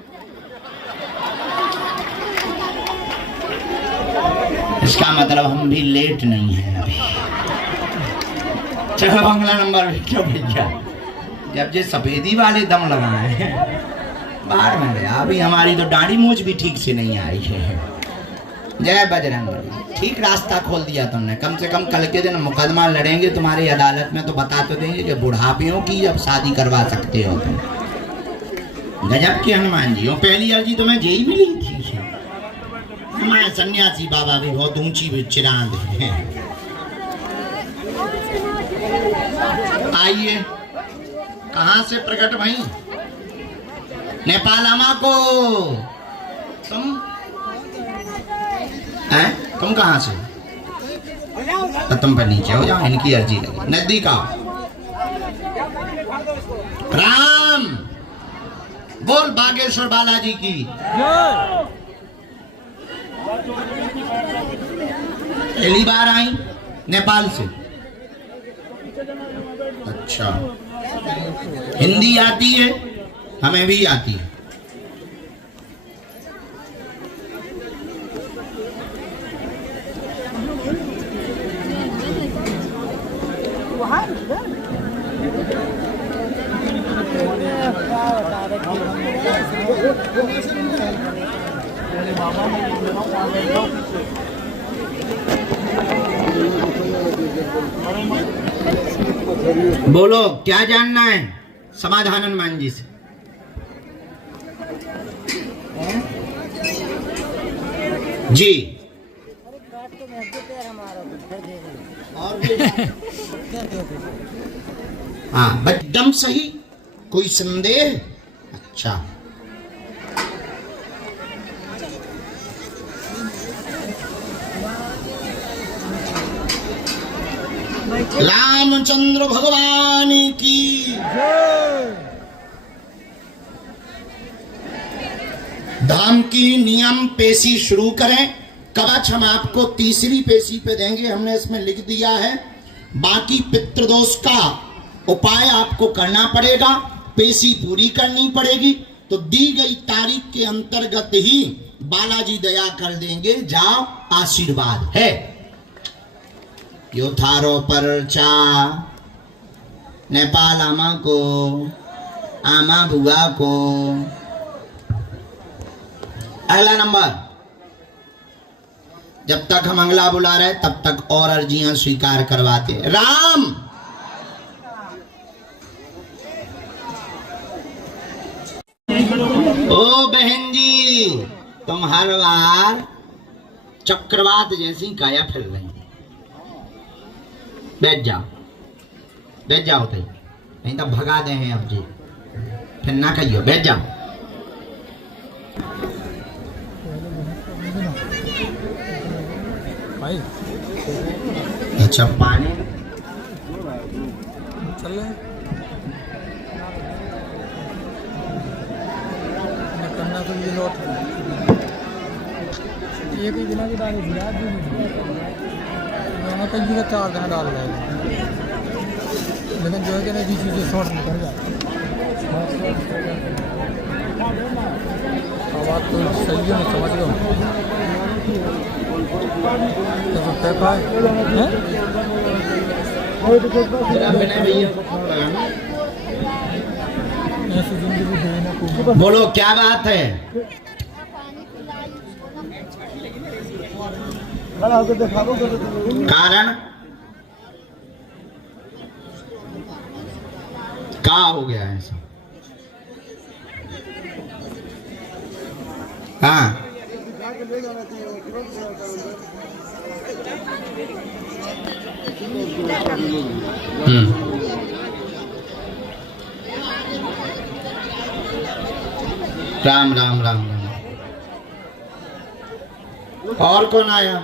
इसका मतलब हम भी लेट नहीं है अभी। चलो बंगला नंबर भेजो भैया। जब ये सफेदी वाले दम लगाए हैं बाहर में गया। अभी हमारी तो दाढ़ी मूछ भी ठीक से नहीं आई है। जय बजरंग। ठीक रास्ता खोल दिया तुमने। कम से कम कल के दिन मुकदमा लड़ेंगे तुम्हारी अदालत में तो बता तो देंगे कि बुढ़ापियों की अब शादी करवा सकते हो तुम। गजब के हनुमान जी। पहली अर्जी तुम्हें यही मिली थी। हमारे सन्यासी बाबा भी बहुत ऊंची चिरांद है। आइए, कहाँ से प्रकट भई? नेपाल आमा को। तुम कहाँ से? तो तुम पर नीचे हो जाओ, इनकी अर्जी लगी। नजदीक आओ। राम बोल बागेश्वर बालाजी की। पहली बार आई नेपाल से? अच्छा, हिंदी आती है? हमें भी आती है। बोलो क्या जानना है समाधान हनुमान जी से? जी हाँ एकदम सही। कोई संदेह? अच्छा रामचंद्र भगवान की। धाम की नियम पेशी शुरू करें। कवच हम आपको तीसरी पेशी पे देंगे, हमने इसमें लिख दिया है। बाकी पितृदोष का उपाय आपको करना पड़ेगा, पेशी पूरी करनी पड़ेगी। तो दी गई तारीख के अंतर्गत ही बालाजी दया कर देंगे। जाओ, आशीर्वाद है। यो थारो परचा नेपाल आमा को, आमा बुआ को। अगला नंबर। जब तक हम अगला बुला रहे तब तक और अर्जियां स्वीकार करवाते। राम ओ बहन जी, तुम हर बार चक्रवात जैसी काया फिर रही। बैठ जाओ तई, नहीं तो भगा दे हैं अब जी, फिर ना कहियो, बैठ जाओ। अच्छा पानी चल रहे करना तो ये लौट एक ही दिना की डाली थी आज भी मैंने कई जगह 4 दिन डाल रहा है, लेकिन जो है कि नहीं बीच बीच शॉर्ट निकल जाए। बात तो सही है, मैं समझ गया। तो पैसा है ऐसी जिंदगी देना को। बोलो क्या बात है? कारण क्या हो गया ऐसा? हाँ राम राम राम राम। और कौन आया?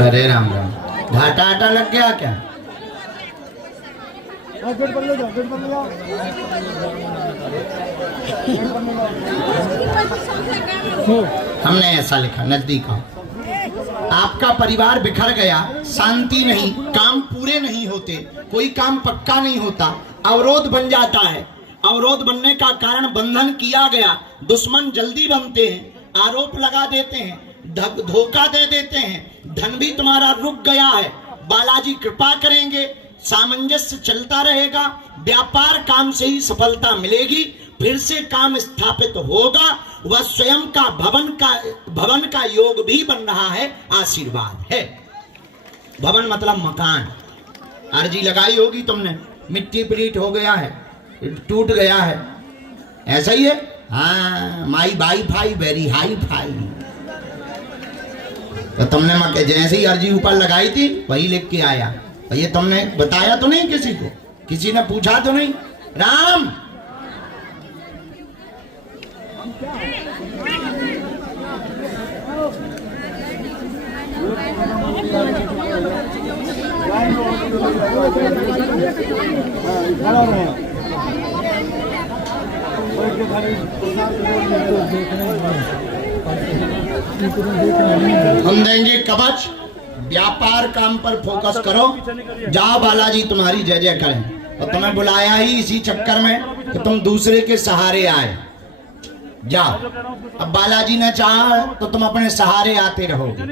अरे राम राम, घाटा आटा लग गया क्या? हमने ऐसा लिखा, नजदीक आओ। आपका परिवार बिखर गया, शांति नहीं, काम पूरे नहीं होते, कोई काम पक्का नहीं होता, अवरोध बन जाता है। अवरोध बनने का कारण बंधन किया गया, दुश्मन जल्दी बनते हैं, आरोप लगा देते हैं, धोखा दे देते हैं, धन भी तुम्हारा रुक गया है। बालाजी कृपा करेंगे, सामंजस्य चलता रहेगा, व्यापार काम से ही सफलता मिलेगी, फिर से काम स्थापित होगा, वह स्वयं का भवन का योग भी बन रहा है, आशीर्वाद है। भवन मतलब मकान, अर्जी लगाई होगी तुमने, मिट्टी पलीट हो गया है, टूट गया है, ऐसा ही है। हाँ, my by fi very hi fi. तो तुमने मके जैसे ही अर्जी ऊपर लगाई थी वही लिख के आया। ये तुमने बताया तो नहीं किसी को? किसी ने पूछा तो नहीं? राम हम देंगे कवच, व्यापार काम पर फोकस करो, जाओ बालाजी तुम्हारी जय जय करें। और तुम्हें बुलाया ही इसी चक्कर में कि तुम दूसरे के सहारे आए, जाओ। अब बालाजी ने चाहा तो तुम अपने सहारे आते रहोगे।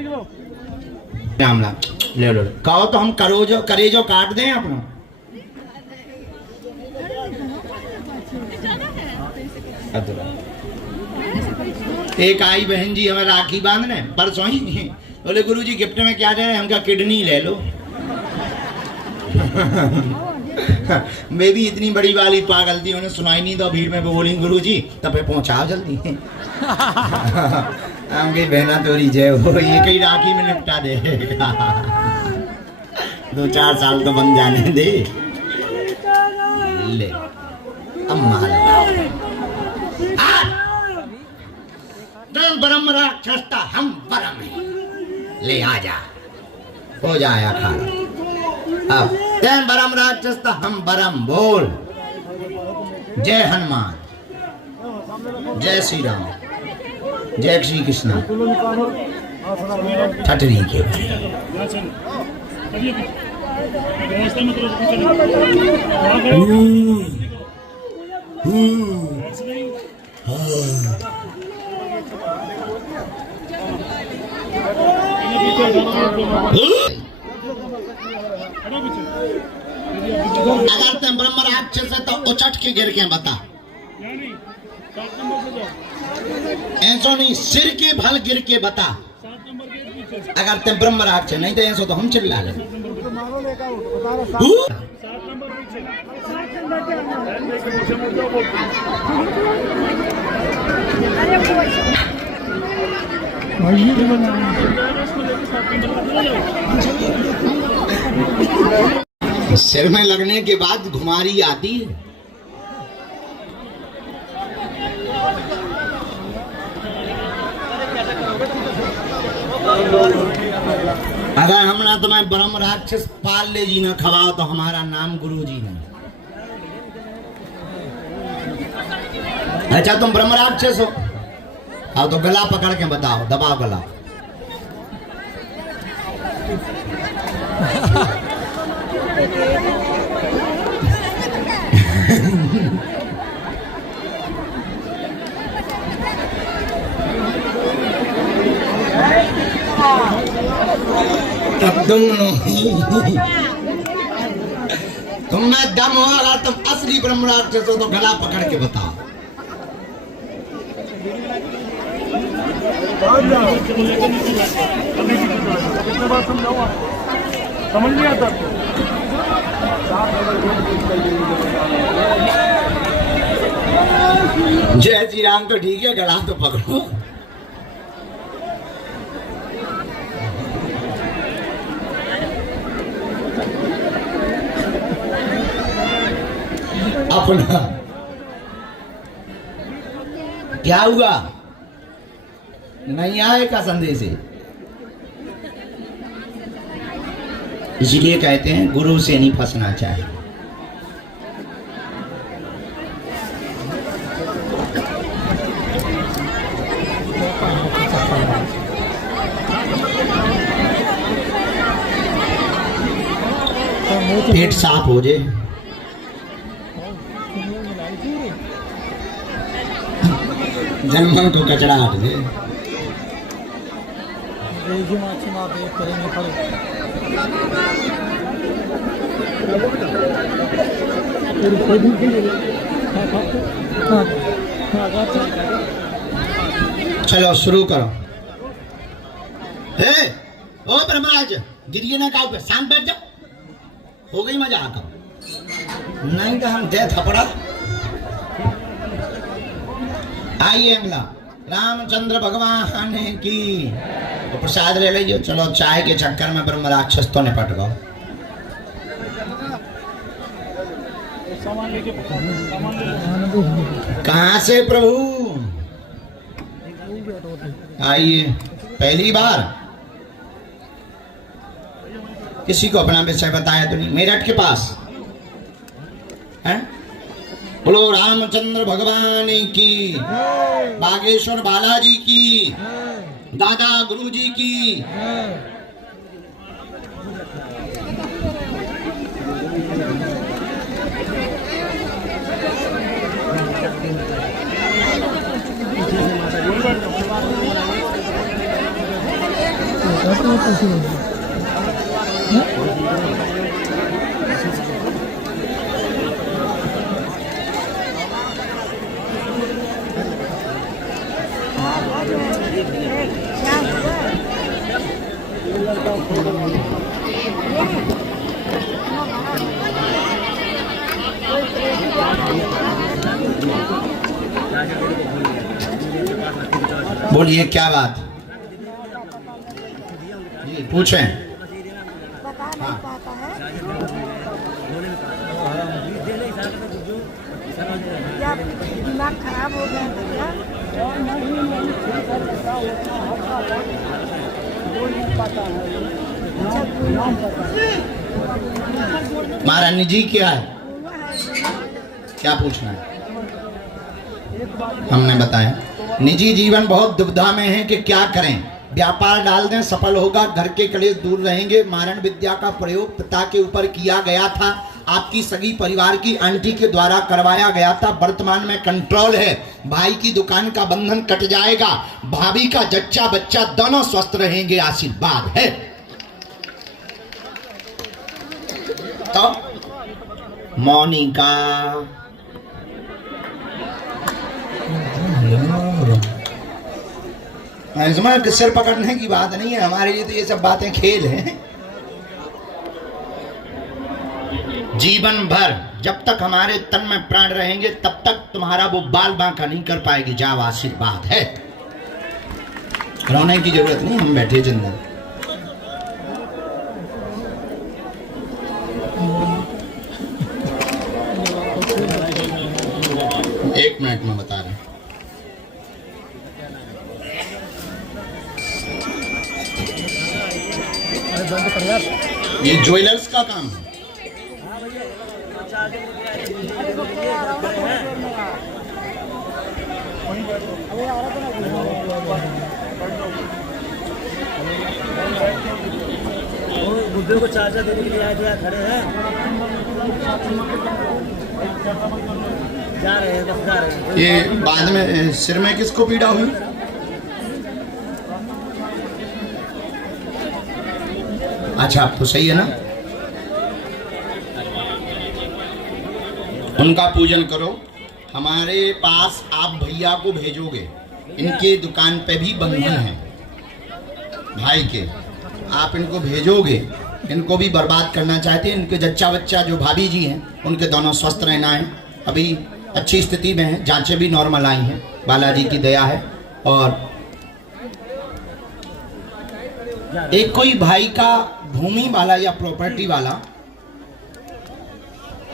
राम राम, ले लो, कहो तो हम करेजो काट दें अपना। एक आई बहन जी हमें राखी बांधने परसों ही, बोले गुरुजी गिफ्ट में क्या दें? हमका किडनी ले लो। मैं भी इतनी बड़ी वाली पागल थी, उन्हें सुनाई नहीं तो भीड़ में बोली गुरुजी तब पे पहुंचाओ जल्दी। हमकी बहना तोरी जय हो, ये कई राखी में निपटा दे। 2-4 साल तो बन जाने दे। ले अम्मा ब्रह्म राक्षस हम परम है, ले आजा, हो जाया खाना। अब तें ब्रह्म राक्षस हम ब्रह्म बोल। जय हनुमान, जय श्री राम, जय श्री कृष्ण। ठटरी के अगर तुम ब्रह्म राक्षस है तो उचट के गिर के बता। ऐसो नहीं, सिर के भल गिर के बता। अगर तुम ब्रह्म राक्षस नहीं तो ऐसो तो हम चिल्ला ले। सिर में लगने के बाद घुमारी आती है। अगर हमने तुम्हें ब्रह्म राक्षस पाल ले जी न खवाओ तो हमारा नाम गुरु जी नहीं। अच्छा तुम ब्रह्म राक्षस हो, आओ तो गला पकड़ के बताओ, दबाओ गला। तब तुम में दम हो, अगर तुम असली ब्रह्म राक्षस हो तो गला पकड़ के बताओ। समझ नहीं आता। जय श्री राम तो ठीक है, गला तो पकड़ो। अपना क्या हुआ, नहीं आए का संदेश है। इसलिए कहते हैं गुरु से नहीं फंसना चाहिए। पेट साफ हो जाए, जनमन को कचरा हट जाए। चलो शुरू करो। हे ओ ब्रह्मराज, गिरिए ना काऊ पे, शांत बैठ जाओ। हो गई मजाक, नहीं तो हम दे थपड़ा। आइए हमला रामचंद्र भगवान की तो प्रसाद ले लीजिए। चलो चाय के चक्कर में ब्रह्म राक्षस तो निपट गो। कहाँ से प्रभु? आइए, पहली बार किसी को अपना विषय बताया तो नहीं। मेरठ के पास है। बोलो रामचंद्र भगवान की, बागेश्वर बालाजी की, दादा गुरु जी की। बोलिए क्या बात जी, पूछें। बता नहीं पाता है क्या दिमाग खराब हो गया था हमारा निजी क्या है, क्या पूछना है? हमने बताया निजी जीवन बहुत दुविधा में है कि क्या करें। व्यापार डाल दें, सफल होगा, घर के कलेश दूर रहेंगे। मारण विद्या का प्रयोग पिता के ऊपर किया गया था, आपकी सगी परिवार की आंटी के द्वारा करवाया गया था। वर्तमान में कंट्रोल है, भाई की दुकान का बंधन कट जाएगा, भाभी का जच्चा बच्चा दोनों स्वस्थ रहेंगे, आशीर्वाद है। तो मोनिका इसमें सिर पकड़ने की बात नहीं है, हमारे लिए तो ये सब बातें खेल हैं। जीवन भर जब तक हमारे तन में प्राण रहेंगे तब तक तुम्हारा वो बाल बांका नहीं कर पाएगी। जाओ, आशीर्वाद है। रोने की जरूरत नहीं, हम बैठे चंदा। एक मिनट में बता रहे हैं। ये ज्वेलर्स का काम है। बुद्धे को चाचा देने के लिए आए थे, खड़े हैं, जा रहे हैं, बस जा रहे हैं। ये बाद में सिर में किसको पीड़ा हुई? अच्छा, आप तो सही है ना। उनका पूजन करो। हमारे पास आप भैया को भेजोगे, इनके दुकान पे भी बंधन है भाई के, आप इनको भेजोगे। इनको भी बर्बाद करना चाहते हैं। इनके जच्चा बच्चा जो भाभी जी हैं, उनके दोनों स्वस्थ रहना है। अभी अच्छी स्थिति में है, जांचें भी नॉर्मल आई हैं, बालाजी की दया है। और एक कोई भाई का भूमि वाला या प्रॉपर्टी वाला,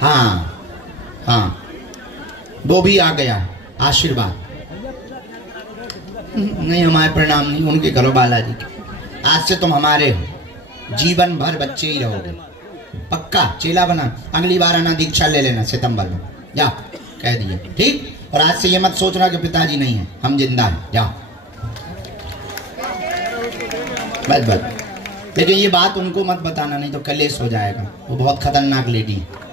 हाँ हाँ, वो भी आ गया। आशीर्वाद नहीं, हमारे प्रणाम नहीं, उनके करो बालाजी के। आज से तुम हमारे हो, जीवन भर बच्चे ही रहोगे, पक्का चेला बना। अगली बार आना, दीक्षा ले लेना सितंबर में, जा कह दिए, ठीक। और आज से ये मत सोचना कि पिताजी नहीं है, हम जिंदा हैं, जाओ बस बस। लेकिन ये बात उनको मत बताना, नहीं तो कलेश हो जाएगा, वो बहुत खतरनाक लेडी है।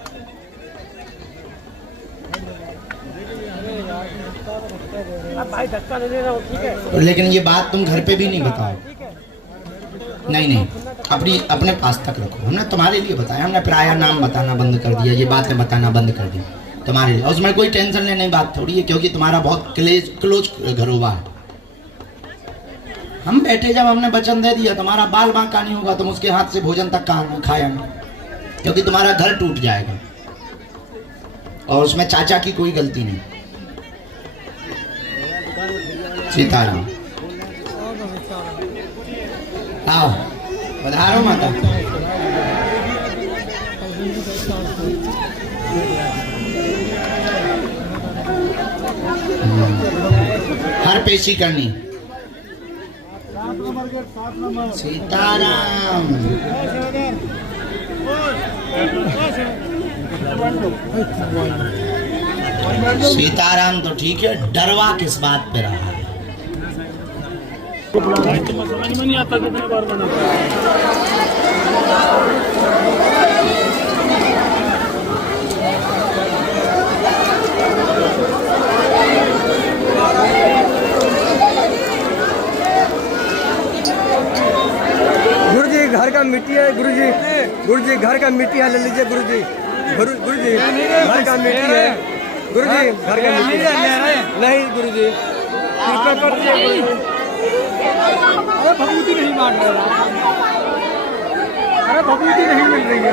भाई धक्का दे देना, ठीक है। लेकिन ये बात तुम घर पे भी नहीं बताओ। नहीं नहीं, अपने पास तक रखो। हमने तुम्हारे लिए बताया, हमने प्राय नाम बताना बंद कर दिया, ये बातें बताना बंद कर दी तुम्हारे लिए। उसमें कोई टेंशन लेने की बात थोड़ी है, क्योंकि तुम्हारा बहुत क्लोज घरोबा है। हम बैठे, जब हमने वचन दे दिया तुम्हारा बाल बांका नहीं होगा, तुम उसके हाथ से भोजन तक खाया नहीं, क्योंकि तुम्हारा घर टूट जाएगा। और उसमें चाचा की कोई गलती नहीं। सीताराम, आओ पधारो माता। हर पेशी करनी। सीताराम, सीताराम तो ठीक है, डरवा किस बात पे रहा है? समझ में नहीं आता कितने बार बना। गुरुजी घर का मिट्टी है, गुरुजी गुरुजी घर का मिट्टी है, ले लीजिए गुरुजी। गुरुजी घर का मिट्टी है, गुरुजी घर का मिट्टी है। नहीं गुरुजी, कृपा कर दीजिए। अरे भभूति नहीं मांग रहा, अरे भभूति नहीं मिल रही है।